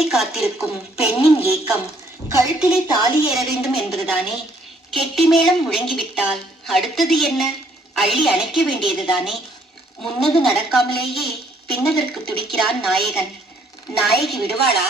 கரையிலே காத்திருக்கும் பெண்ணின் ஏக்கம் கழுத்திலே தாலி ஏற வேண்டும் என்பதுதானே. கெட்டி மேளம் முழங்கிவிட்டால் அடுத்தது என்ன? அள்ளி அணைக்க வேண்டியதுதானே. முன்னது நடக்காமலேயே பின்னதற்கு துடிக்கிறான் நாயகன். நாயகி விடுவாளா?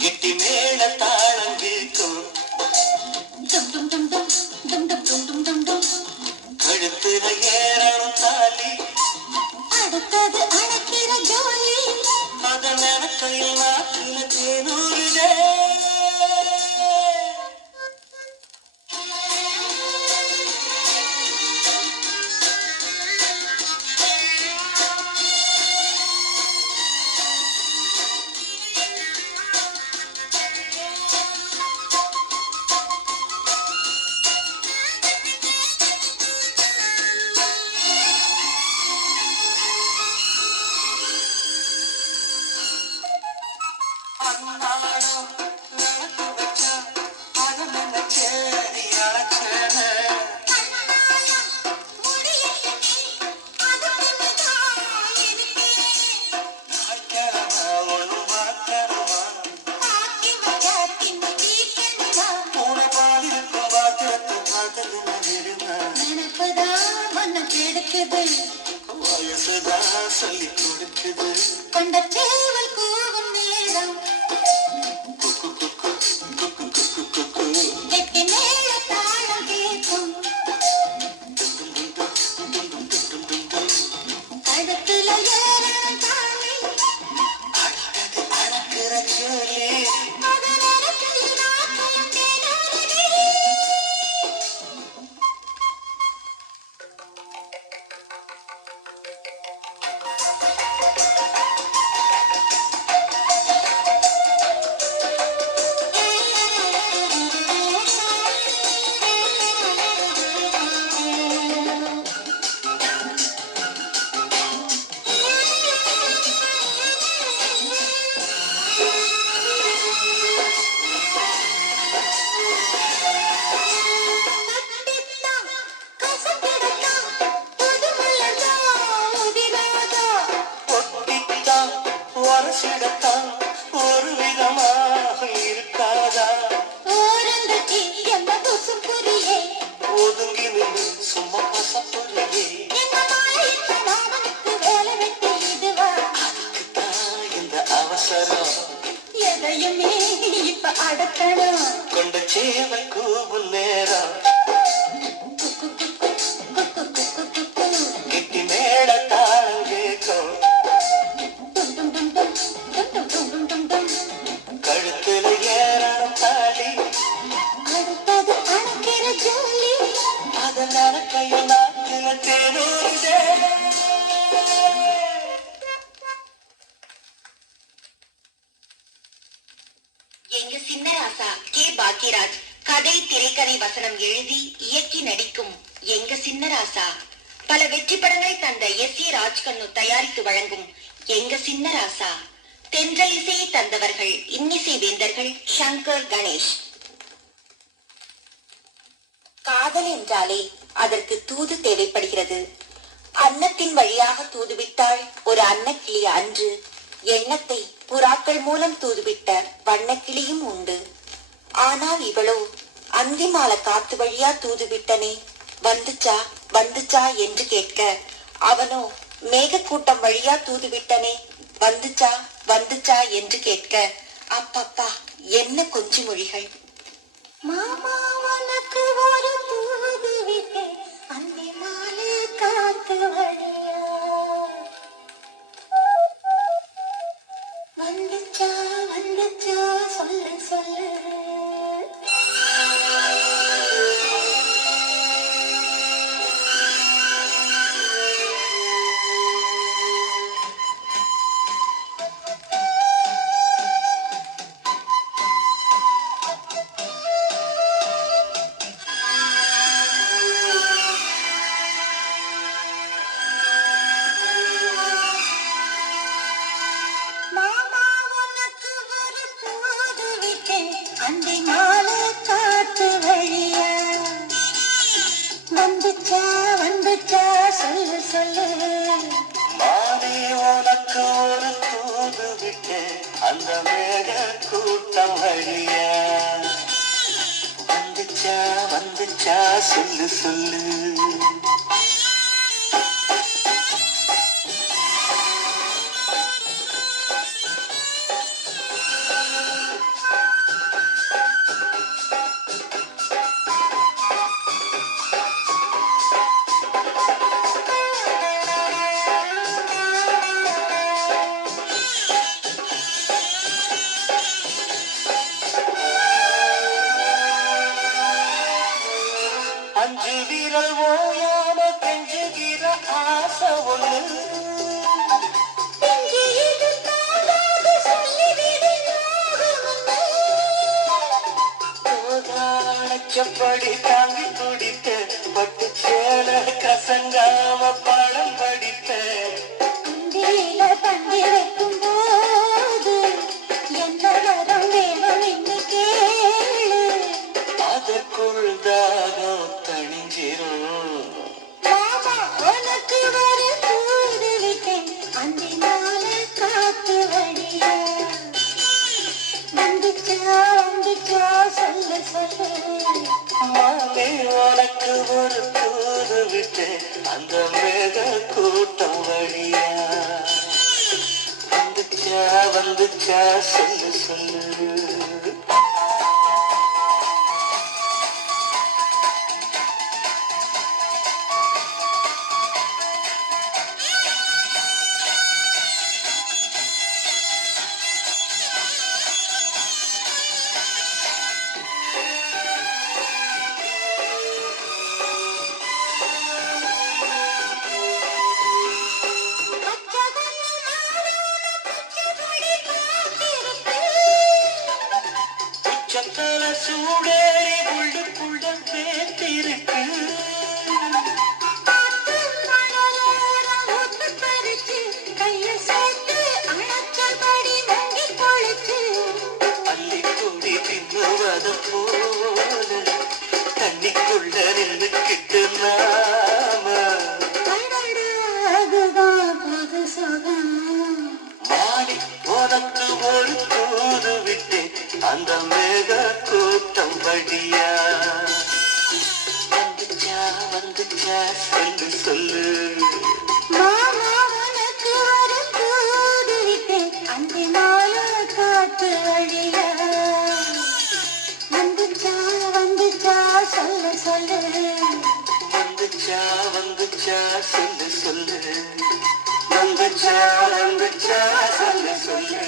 கெட்டி மேள தாளம் கேட்கும் கழுத்துல ஏறணும் தாலி அடுத்தது அணைக்கிற ஜோலி அதன் கையில் நாட்டில தேனூருதே. வயசுதான் சொல்லி கொடுக்குது கொண்ட சேவல் கூவும் நேரம் கெட்டி மேள தாளம் கேட்கும் கழுத்துல ஏறணும் தாலி அடுத்தது அணைக்கிற ஜோலி ஒரு விதமாக இருக்காதா ஒதுங்கி நின்று சும்மா பசப்புரியே அதுக்குத்தான் இந்த அவசரம் எதையுமே இப்ப அடக்கணும் கொண்ட சேவல் கூவும் நேரம் கெட்டி மேள தாளம் கேட்கும் கழுத்துல ஏறணும் தாலி அடுத்தது அணைக்கிற ஜோலி அதனால கையில் நாட்டில தேனூருதே. எங்க சின்னராசா கே பாக்கியராஜ் கதை திரைக்கதை வசனம் எழுதி இயக்கி நடிக்கும் எங்க சின்னராசா பல வெற்றி படங்களை தந்த எஸ் ஏ ராஜ்கண்ணு தயாரித்து வழங்கும் எங்க சின்னராசா. தென்றல் இசையை தந்தவர்கள் இன்னிசை வேந்தர்கள் சங்கர் கணேஷ். காதல் என்றாலே அதற்கு தூது தேவைப்படுகிறது. அன்னத்தின் வழியாக தூதுவிட்டாள் ஒரு அன்னக்கிளி அன்று. எண்ணத்தை புறாக்கள் மூலம் தூதுவிட்ட வண்ணக்கிளியும் உண்டு. ஆனால் இவளோ அந்திமால காத்து வழியா தூதுவிட்டனே, வந்துச்சா வந்துச்சா என்று கேட்க, அவனோ மேகக்கூட்டம் வழியா தூதுவிட்டனே, வந்துச்சா வந்துச்சா என்று கேட்க, அப்பப்பா என்ன கொஞ்சி மொழிகள். மாமா உனக்கு சொல்லு மானே உனக்கு ஒரு தூது விட்டேன் அந்த மேக கூட்டம் வழியா வந்துச்சா வந்துச்சா சொல்லு சொல்லு அஞ்சு வீரல் ஓயாம கெஞ்சுகிற ஆசை ஒண்ணு அணைச்சப்படி தாங்கி குடித்த பட்டு சேல கசங்காம பாடம் படித்த அந்தியில தந்தி வைக்கும் போது என்ன வரம் வேணும் என்று கேளு அதற்குள் தாகம் தணிஞ்சிரும் மாமா உனக்கு ஒரு தூது விட்டேன் அந்தினால காத்து வழியா வந்துச்சா சொல்லு சொல்லு மாலே உனக்கு ஒரு தூது விட்டேன் அந்த மேக கூட்டம் வழியா வந்துச்சா வந்துச்சா சொல்லு சொல்லு உச்சத்தல சூடேறி உள்ளுக்குள்ள வேத்திருக்கு அள்ளிக்கூடி தின்னுவது போல தண்ணிக்குள்ள நின்றுக்கிட்டு நாம மாடி உனக்கு ஒரு தூது விட்டேன் அந்த மேக கூட்டம் வழியா வந்துச்சா வந்துச்சா சொல்லு சொல்லு காத்து வழியா வந்துச்சா சொல்லு சொல்லு வந்துச்சா வந்துச்சா சொல்லு சொல்லு வந்துச்சா வந்துச்சா சொல்லு சொல்லு